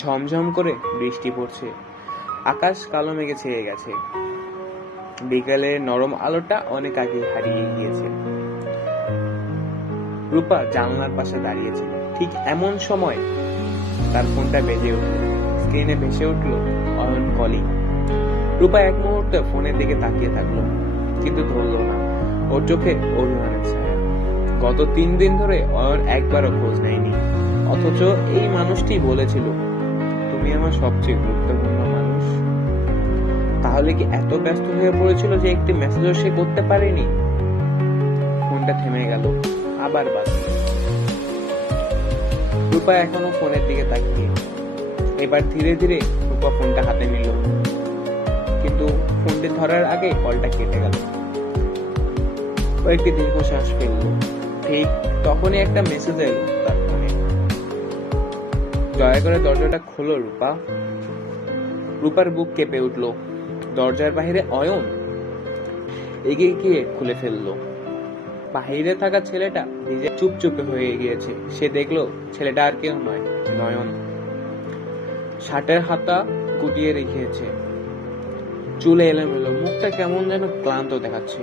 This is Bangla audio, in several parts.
ঝমঝম করে বৃষ্টি পড়ছে, আকাশ কালো মেঘে ছেয়ে গেছে, বিকালের নরম আলোটা অনেক আগে হারিয়ে গিয়েছে। রূপা জানলার পাশে দাঁড়িয়েছিল। ঠিক এমন সময় তার ফোনটা বেজে উঠল। স্ক্রিনে ভেসে উঠল অয়ন কলিং। রূপা এক মুহূর্তে ফোনের দিকে তাকিয়ে থাকলো, কিন্তু ধরল না। ওর চোখে অভিমানের ছায়া। গত 3 দিন ধরে অয়ন একবারও খোঁজ নেয়নি, অথচ এই মানুষটি বলেছিল, তুমি আমার সবচেয়ে গুরুত্বপূর্ণ মানুষ। তাহলে কি এত ব্যস্ত হয়ে পড়েছিল যে একটি মেসেজও সে করতে পারেনি? ফোনটা থেমে গেল, আবার বাজলো। রূপা এখনো ফোনের দিকে তাকিয়ে। এবার ধীরে ধীরে রূপা ফোনটা হাতে নিল, কিন্তু ফোনটি ধরার আগে কলটা কেটে গেল। কয়েকটি দীর্ঘশ্বাস ফেললো। ঠিক তখনই একটা মেসেজ এলো তার ফোনে, দয়া করে দরজাটা খোলো রূপা। রূপার বুক কেঁপে উঠলো। দরজার বাহিরে অয়ন। এগিয়ে গিয়ে খুলে ফেললো। বাহিরে থাকা ছেলেটা নিজে চুপচুপে হয়ে গিয়েছে। সে দেখলো ছেলেটা আর কেউ নয়, নয়ন। শার্টের হাতা গুটিয়ে রেখেছে, চুলে এলোমেলো, মুখটা কেমন যেন ক্লান্ত দেখাচ্ছে।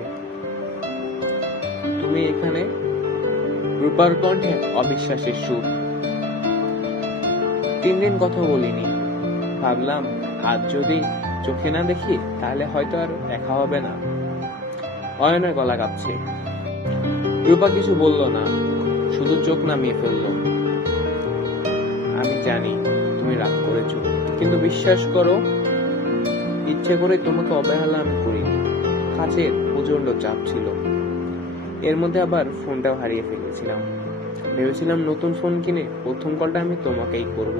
তুমি এখানে? রূপার কণ্ঠে অবিশ্বাসের সুর। 3 দিন কথা বলিনি, ভাবলাম আজ যদি চোখে না দেখি তাহলে হয়তো আর দেখা হবে না। অয়নের গলা কাঁপছে। রূপা কিছু বলল না, শুধু চোখ নামিয়ে ফেলল। আমি জানি তুমি রাগ করেছো, কিন্তু বিশ্বাস করো, ইচ্ছে করে তোমাকে অবহেলা আমি করিনি। কাজের প্রচন্ড চাপ ছিল, এর মধ্যে আবার ফোনটাও হারিয়ে ফেলেছিলাম। ভেবেছিলাম নতুন ফোন কিনে প্রথম কলটা আমি তোমাকেই করব।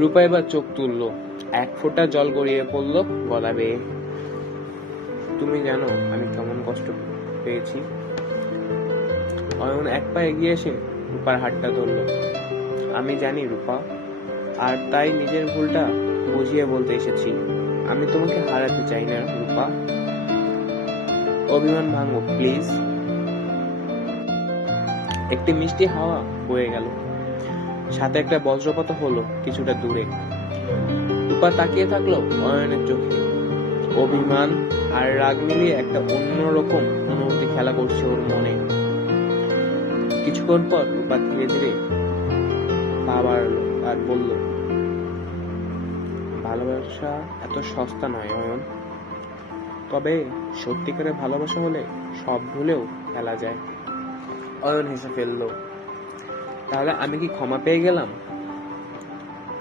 রূপা এবার চোখ তুললো, এক ফোঁটা জল গড়িয়ে পড়লো গলা বেয়ে। তুমি জানো আমি কেমন কষ্ট পেয়েছি? অয়ন এক পা এগিয়ে এসে রূপার হাতটা ধরলো। আমি জানি রূপা, আর তাই নিজের ভুলটা বুঝিয়ে বলতে এসেছি। আমি তোমাকে হারাতে চাই না রূপা, অভিমান ভাঙো প্লিজ। একটি মিষ্টি হাওয়া বয়ে গেল, সাথে একটা বজ্রপাত হলো কিছুটা দূরে। রূপা তাকিয়ে থাকলো অয়নের চোখে। অভিমান আর রাগ মিলিয়ে একটা অন্যরকম অনুভূতি খেলা করছে ওর মনে। কিছুক্ষণ পর রূপা ধীরে ধীরে পা বাড়ালো আর বলল, ভালোবাসা এত সস্তা নয় অয়ন, তবে সত্যিকারের ভালোবাসা হলে সব ভুলেও ফেলা যায়। অয়ন হেসে ফেললো। তাহলে আমি কি ক্ষমা পেয়ে গেলাম?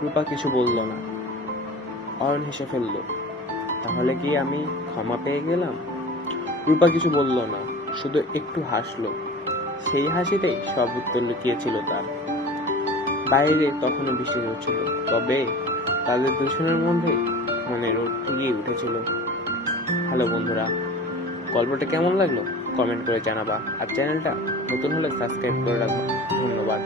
রূপা কিছু বলল না। অয়ন হেসে ফেললো। তাহলে কি আমি ক্ষমা পেয়ে গেলাম? রূপা কিছু বলল না, শুধু একটু হাসলো। সেই হাসিতেই সব উত্তর লুকিয়েছিল তার। বাইরে তখনও বৃষ্টি হচ্ছিল, তবে তাদের দুজনের মধ্যে মনে রোদ গিয়ে উঠেছিল। হ্যালো বন্ধুরা, গল্পটা কেমন লাগলো কমেন্ট করে জানাবা, আর চ্যানেলটা নতুন হলে সাবস্ক্রাইব করে রাখবা। ধন্যবাদ।